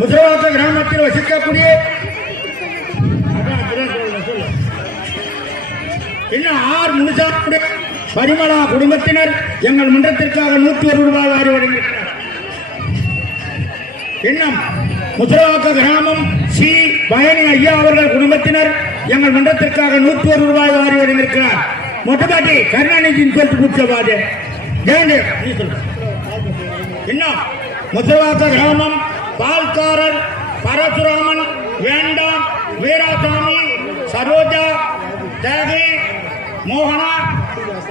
முசவாக்க கிராமத்தில் வசிக்கக்கூடிய இன்னும் ஆர் முனுசாமி பரிமளா குடும்பத்தினர் எங்கள் மன்றத்திற்காக 101 ரூபாய் வாரி வழங்கியிருக்கிறார். இன்னும் முசவாக்க கிராமம் சி பயணி ஐயா அவர்கள் குடும்பத்தினர் எங்கள் மன்றத்திற்காக 101 ரூபாய் வாரி வழங்கியிருக்கிறார். மொட்டபாட்டி கருணாநிதியின் சொல்லிட்டு கூச்சவாது இன்னும் முசவாக்க கிராமம் பால்காரர் பரசுராமன் வேண்டாம் வீராசாமி சரோஜா தேவி மோகனா